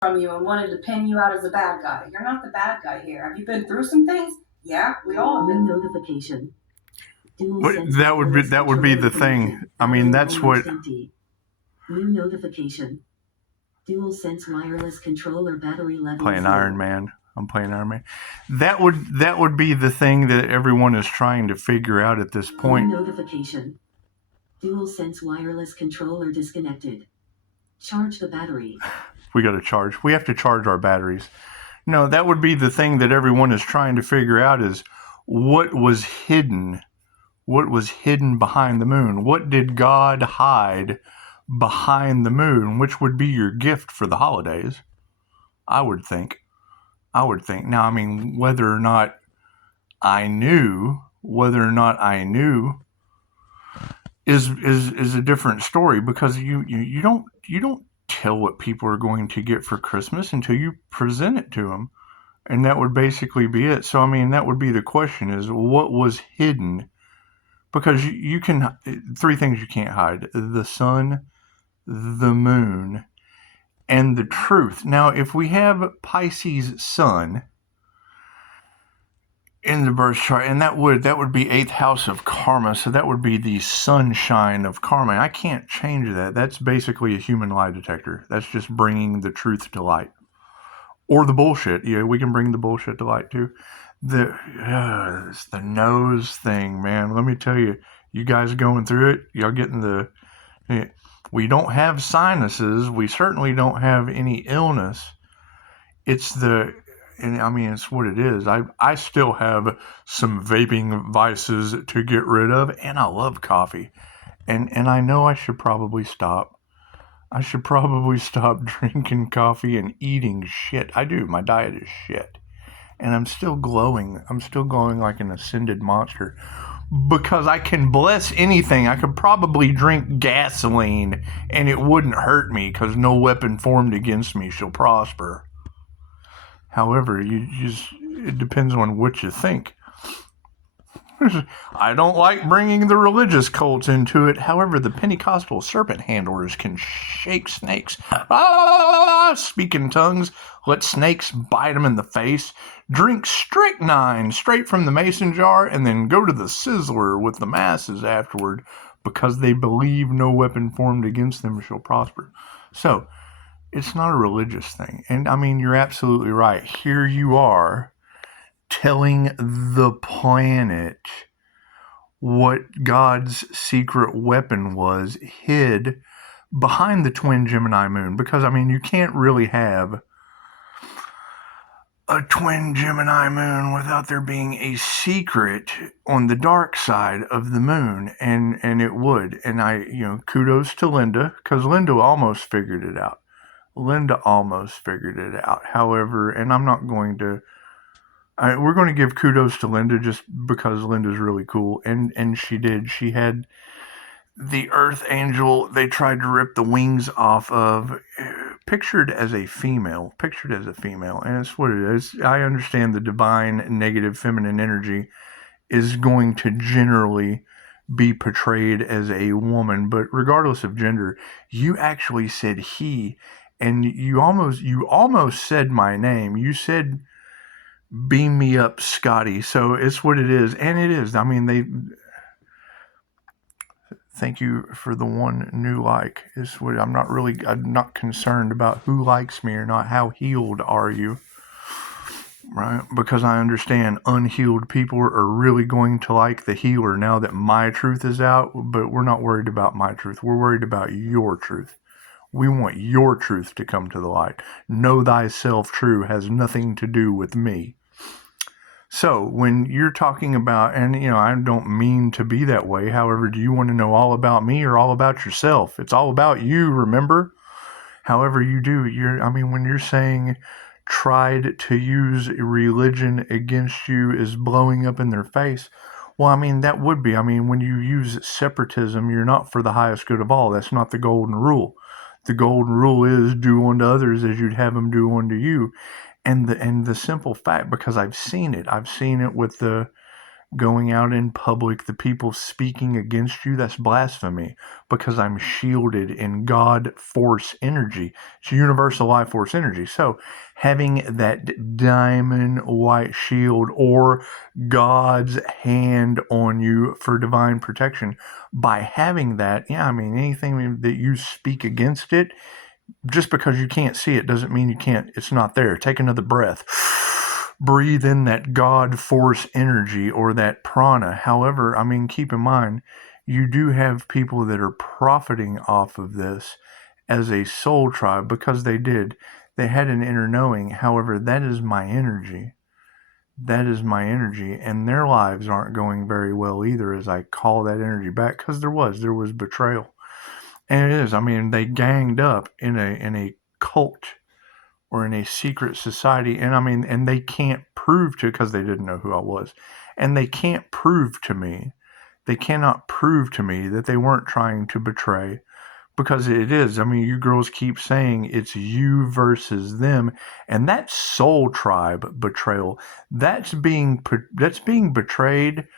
from you and wanted to pin you out as a bad guy. You're not the bad guy here. Have you been through some things? Yeah, we all have been. Notification. That would be the thing. I mean, that's what. New notification. Dual sense wireless controller battery level. Playing Iron Man. I'm playing Iron Man. That would be the thing that everyone is trying to figure out at this point. New notification. Dual sense wireless controller disconnected. Charge the battery. We got to charge. We have to charge our batteries. No, that would be the thing that everyone is trying to figure out is what was hidden. What was hidden behind the moon? What did God hide behind the moon? Which would be your gift for the holidays, I would think. Now, I mean, whether or not I knew is a different story, because you don't tell what people are going to get for Christmas until you present it to them, and that would basically be it. So I mean, that would be the question: is what was hidden? Because you can, three things you can't hide: the sun, the moon, and the truth. Now, if we have Pisces sun in the birth chart, and that would be 8th house of karma, so that would be the sunshine of karma. I can't change that. That's basically a human lie detector. That's just bringing the truth to light, or the bullshit. Yeah, we can bring the bullshit to light too. It's the nose thing, man. Let me tell you, you guys going through it. Y'all getting we don't have sinuses. We certainly don't have any illness. It's what it is. I still have some vaping vices to get rid of, and I love coffee. And I know I should probably stop. I should probably stop drinking coffee and eating shit. I do. My diet is shit. And I'm still glowing. I'm still glowing like an ascended monster. Because I can bless anything. I could probably drink gasoline and it wouldn't hurt me, because no weapon formed against me shall prosper. However, it depends on what you think. I don't like bringing the religious cults into it. However, the Pentecostal serpent handlers can shake snakes, speak in tongues, let snakes bite them in the face, drink strychnine straight from the mason jar, and then go to the sizzler with the masses afterward, because they believe no weapon formed against them shall prosper. So, it's not a religious thing. And I mean, you're absolutely right. Here you are telling the planet what God's secret weapon was, hid behind the twin Gemini moon. Because, I mean, you can't really have a twin Gemini moon without there being a secret on the dark side of the moon. And it would. And kudos to Linda, because Linda almost figured it out. However, and I'm not going to, we're going to give kudos to Linda just because Linda's really cool. And she did. She had the earth angel they tried to rip the wings off of, pictured as a female. And it's what it is. I understand the divine negative feminine energy is going to generally be portrayed as a woman, but regardless of gender, you actually said he. And you almost said my name. You said, beam me up, Scotty. So it's what it is. And it is. I mean, thank you for the one new like. It's what I'm not concerned about who likes me or not. How healed are you? Right? Because I understand unhealed people are really going to like the healer now that my truth is out, but we're not worried about my truth. We're worried about your truth. We want your truth to come to the light. Know thyself true has nothing to do with me. So when you're talking about, and I don't mean to be that way. However, do you want to know all about me or all about yourself? It's all about you, remember? However you do, when you're saying tried to use religion against you is blowing up in their face. Well, I mean, that would be. I mean, when you use separatism, you're not for the highest good of all. That's not the golden rule. The golden rule is do unto others as you'd have them do unto you. And the simple fact, because I've seen it with the going out in public, the people speaking against you, that's blasphemy, because I'm shielded in God force energy. It's universal life force energy. So having that diamond white shield or God's hand on you for divine protection, by having that, yeah, I mean, anything that you speak against it, just because you can't see it doesn't mean you can't, it's not there. Take another breath. Breathe in that God force energy or that prana. However, I mean, keep in mind, you do have people that are profiting off of this as a soul tribe because they did. They had an inner knowing. However, that is my energy. That is my energy. And their lives aren't going very well either as I call that energy back because there was betrayal. And it is. I mean, they ganged up in a cult or in a secret society, and I mean, and they can't prove to, because they didn't know who I was, and they can't prove to me, they cannot prove to me that they weren't trying to betray, because it is. I mean, you girls keep saying it's you versus them, and that soul tribe betrayal, that's being betrayed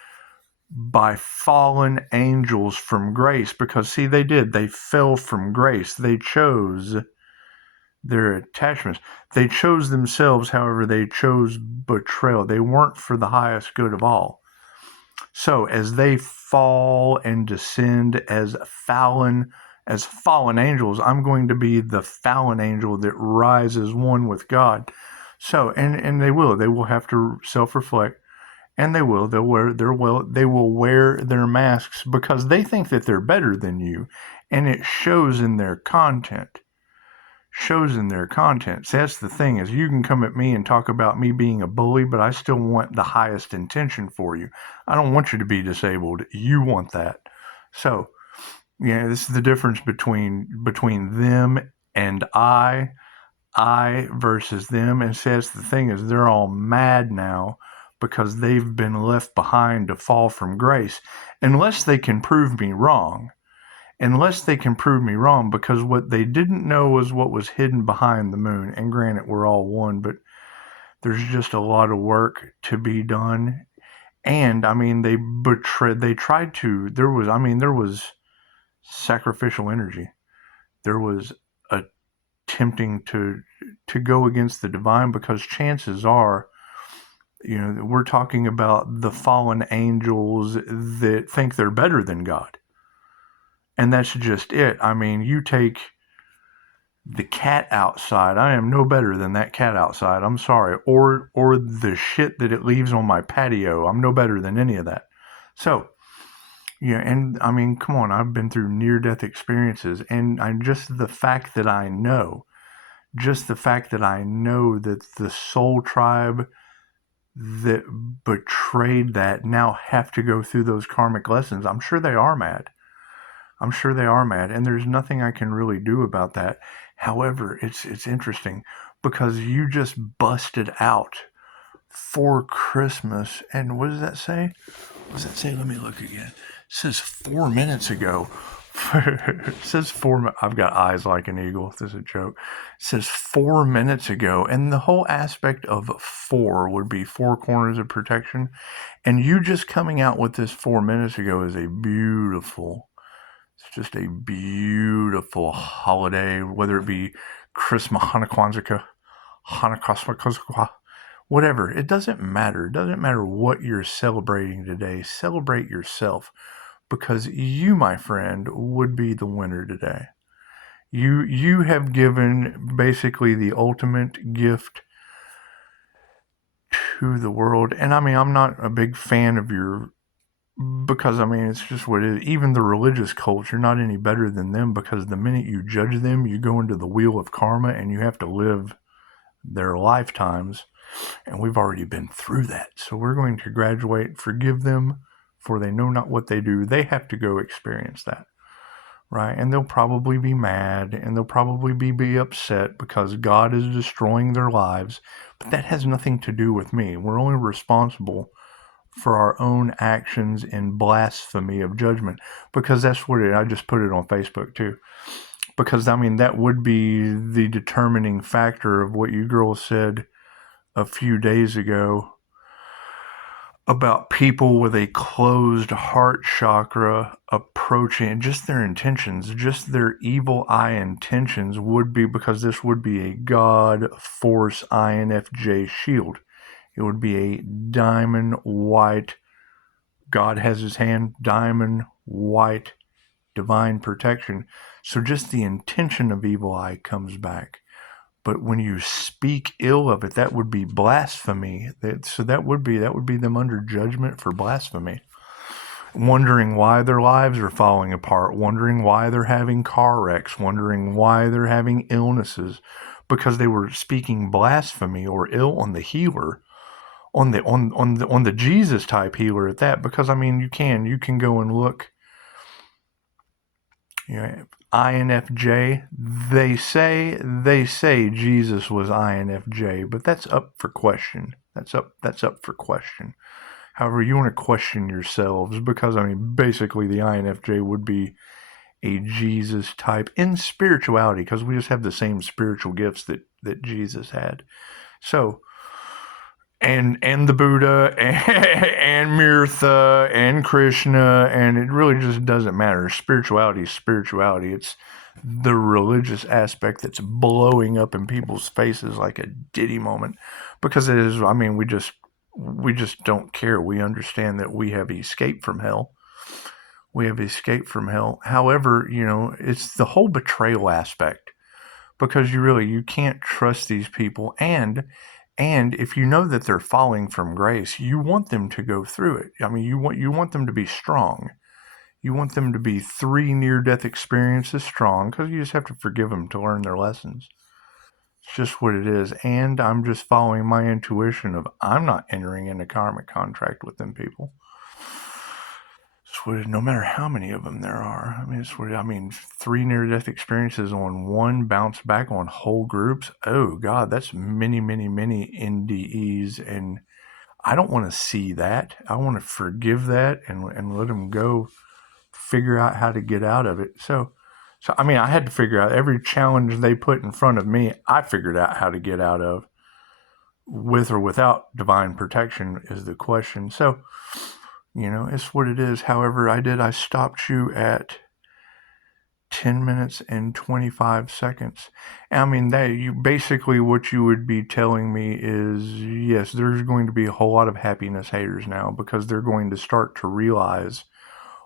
by fallen angels from grace, because see, they fell from grace. They chose their attachments. They chose themselves, however, they chose betrayal. They weren't for the highest good of all. So as they fall and descend as fallen angels, I'm going to be the fallen angel that rises one with God. So and they will have to self-reflect, and they will wear their masks because they think that they're better than you, and it shows in their content. So that's the thing, is you can come at me and talk about me being a bully, but I still want the highest intention for you. I don't want you to be disabled. You want that. So, yeah, this is the difference between them and I versus them. And says the thing is, they're all mad now because they've been left behind to fall from grace, unless they can prove me wrong. Because what they didn't know was what was hidden behind the moon. And granted, we're all one, but there's just a lot of work to be done. And I mean, there was sacrificial energy. There was attempting to go against the divine, because chances are, we're talking about the fallen angels that think they're better than God. And that's just it. I mean, you take the cat outside. I am no better than that cat outside. I'm sorry. Or the shit that it leaves on my patio. I'm no better than any of that. So, yeah, and I mean, come on. I've been through near-death experiences, and just the fact that I know that the soul tribe that betrayed that now have to go through those karmic lessons. I'm sure they are mad. And there's nothing I can really do about that. However, it's interesting because you just busted out for Christmas. And what does that say? Let me look again. It says 4 minutes ago. It says I've got eyes like an eagle. This is a joke. It says 4 minutes ago. And the whole aspect of 4 would be 4 corners of protection. And you just coming out with this 4 minutes ago is it's just a beautiful holiday, whether it be Christmas, Hanukkah, whatever. It doesn't matter. It doesn't matter what you're celebrating today. Celebrate yourself, because you, my friend, would be the winner today. You have given basically the ultimate gift to the world. And I mean, I'm not a big fan of because I mean, it's just what it is. Even the religious cults, you're not any better than them, because the minute you judge them, you go into the wheel of karma and you have to live their lifetimes. And we've already been through that. So we're going to graduate, forgive them, for they know not what they do. They have to go experience that, right? And they'll probably be mad, and they'll probably be upset because God is destroying their lives. But that has nothing to do with me. We're only responsible for our own actions in blasphemy of judgment, because that's what I just put it on Facebook too, because I mean, that would be the determining factor of what you girls said a few days ago about people with a closed heart chakra approaching just their intentions, just their evil eye intentions would be, because this would be a God Force INFJ shield. It would be a diamond white, God has his hand, diamond white, divine protection. So just the intention of evil eye comes back. But when you speak ill of it, that would be blasphemy. So that would be them under judgment for blasphemy. Wondering why their lives are falling apart, wondering why they're having car wrecks, wondering why they're having illnesses, because they were speaking blasphemy or ill on the healer, on the Jesus type healer at that. Because I mean, you can go and look. You know, INFJ, they say Jesus was INFJ, but that's up for question. That's up for question. However, you want to question yourselves, because I mean, basically the INFJ would be a Jesus type in spirituality, because we just have the same spiritual gifts that Jesus had. So, and the Buddha and Mirtha and Krishna, and it really just doesn't matter. Spirituality is spirituality. It's the religious aspect that's blowing up in people's faces like a Diddy moment, because it is. I mean, we just don't care. We understand that we have escaped from hell. We have escaped from hell. However, it's the whole betrayal aspect, because you can't trust these people, and if you know that they're falling from grace, you want them to go through it. I mean, you want them to be strong. You want them to be 3 near-death experiences strong, because you just have to forgive them to learn their lessons. It's just what it is. And I'm just following my intuition of I'm not entering into karmic contract with them people. No matter how many of them there are. I mean, 3 near-death experiences on one, bounce back on whole groups. Oh, God, that's many, many, many NDEs, and I don't want to see that. I want to forgive that and let them go figure out how to get out of it. So I mean, I had to figure out every challenge they put in front of me, I figured out how to get out of. With or without divine protection is the question. So, it's what it is. However, I stopped you at 10 minutes and 25 seconds. I mean, basically what you would be telling me is, yes, there's going to be a whole lot of happiness haters now, because they're going to start to realize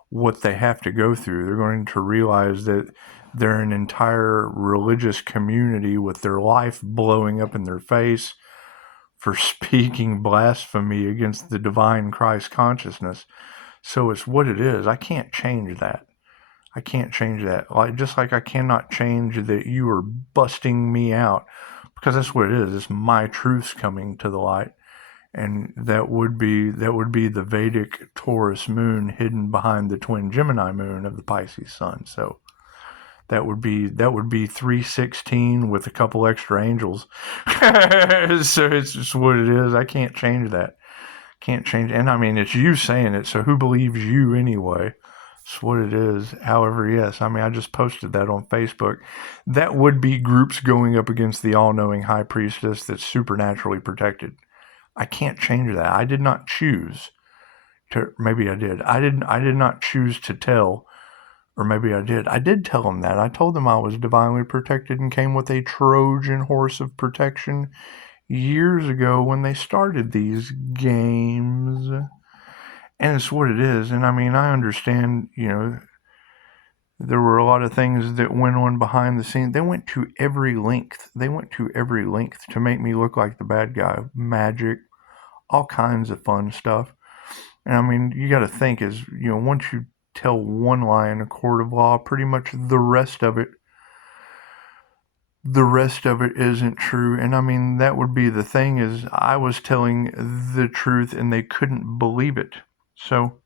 what they have to go through. They're going to realize that they're an entire religious community with their life blowing up in their face for speaking blasphemy against the divine Christ consciousness. So it's what it is. I can't change that. Just like I cannot change that you are busting me out, because that's what it is. It's my truths coming to the light. And that would be the Vedic Taurus moon hidden behind the twin Gemini moon of the Pisces sun. So that would be 316 with a couple extra angels. So it's just what it is. I can't change that. And I mean, it's you saying it, so who believes you anyway? It's what it is. However, yes, I mean, I just posted that on Facebook. That would be groups going up against the all-knowing high priestess that's supernaturally protected. I can't change that. I did not choose to. Maybe I did. I did not choose to tell, or maybe I did. I did tell them that. I told them I was divinely protected and came with a Trojan horse of protection years ago when they started these games. And it's what it is. And I mean, I understand, there were a lot of things that went on behind the scenes. They went to every length. To make me look like the bad guy. Magic, all kinds of fun stuff. And I mean, you got to think is, once you tell one lie in a court of law, pretty much the rest of it isn't true. And I mean, that would be the thing, is I was telling the truth and they couldn't believe it. So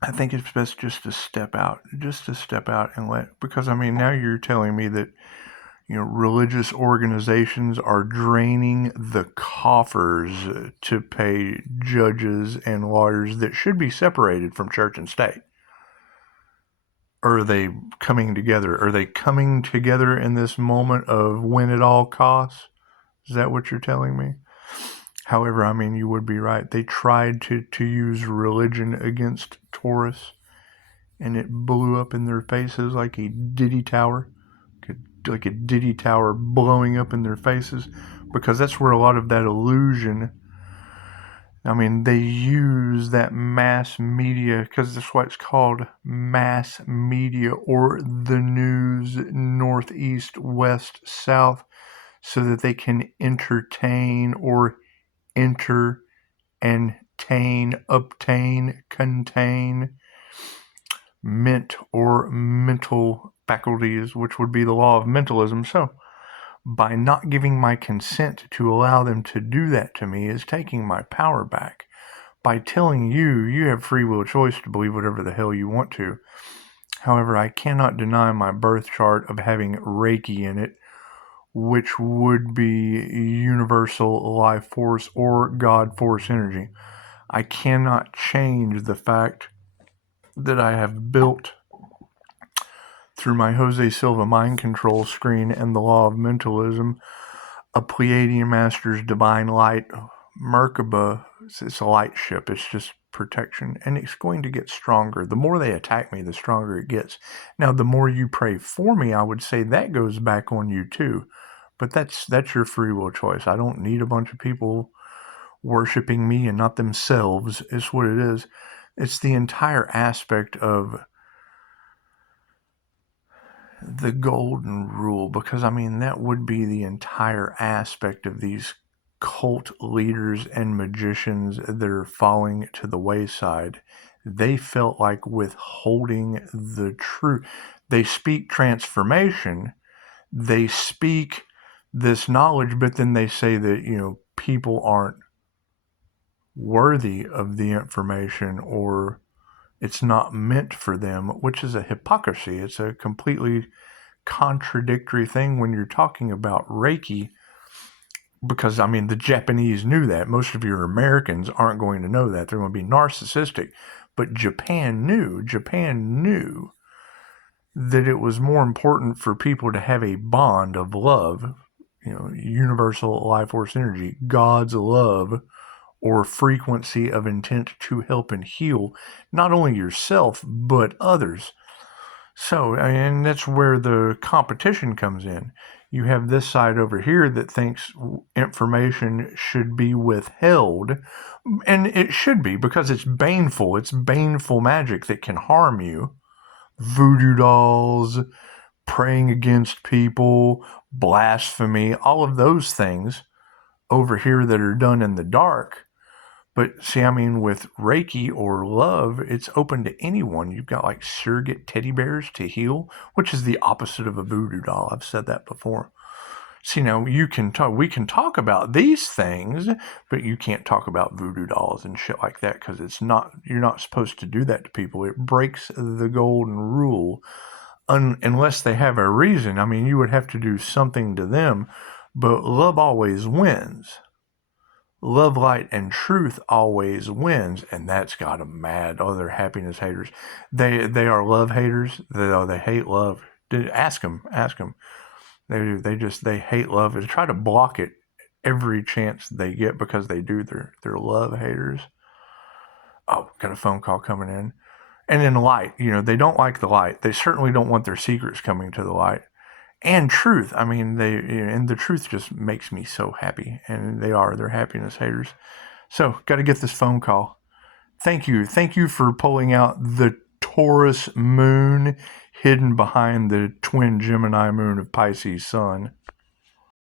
I think it's best just to step out and because I mean, now you're telling me that, religious organizations are draining the coffers to pay judges and lawyers that should be separated from church and state. Or are they coming together? Are they coming together in this moment of win at all costs? Is that what you're telling me? However, I mean, you would be right. They tried to use religion against Taurus, and it blew up in their faces like a Diddy Tower. Like a Diddy Tower blowing up in their faces, because that's where a lot of that illusion, I mean, they use that mass media, because that's why it's called mass media, or the news, northeast, west, south, so that they can entertain or enter and obtain, contain, mint or mental faculties, which would be the law of mentalism. So by not giving my consent to allow them to do that to me is taking my power back. By telling you have free will choice to believe whatever the hell you want to. However, I cannot deny my birth chart of having Reiki in it, which would be universal life force or God force energy. I cannot change the fact that I have built, through my Jose Silva mind control screen and the law of mentalism, a Pleiadian Master's Divine Light Merkaba. It's a light ship. It's just protection, and it's going to get stronger. The more they attack me, the stronger it gets. Now, the more you pray for me, I would say that goes back on you too. But that's your free will choice. I don't need a bunch of people worshiping me and not themselves. It's what it is. It's the entire aspect of the golden rule, because I mean, that would be the entire aspect of these cult leaders and magicians that are falling to the wayside. They felt like withholding the truth. They speak transformation, they speak this knowledge, but then they say that, people aren't worthy of the information, or it's not meant for them, which is a hypocrisy. It's a completely contradictory thing when you're talking about Reiki, because, I mean, the Japanese knew that. Most of your Americans aren't going to know that. They're going to be narcissistic. But Japan knew that it was more important for people to have a bond of love, universal life force energy, God's love, or frequency of intent to help and heal not only yourself, but others. So, and that's where the competition comes in. You have this side over here that thinks information should be withheld, and it should be, because it's baneful. It's baneful magic that can harm you. Voodoo dolls, praying against people, blasphemy, all of those things over here that are done in the dark. But see, I mean, with Reiki or love, it's open to anyone. You've got like surrogate teddy bears to heal, which is the opposite of a voodoo doll. I've said that before. See, now we can talk about these things, but you can't talk about voodoo dolls and shit like that, because you're not supposed to do that to people. It breaks the golden rule unless they have a reason. I mean, you would have to do something to them, but love always wins. Love, light, and truth always wins, and that's got them mad. Oh, they're happiness haters. They are love haters. They hate love. Ask them. They hate love. They try to block it every chance they get, because they do. They're love haters. Oh, got a phone call coming in. And then light. They don't like the light. They certainly don't want their secrets coming to the light. And truth. I mean, and the truth just makes me so happy. And they're happiness haters. So, got to get this phone call. Thank you for pulling out the Taurus moon hidden behind the twin Gemini moon of Pisces sun.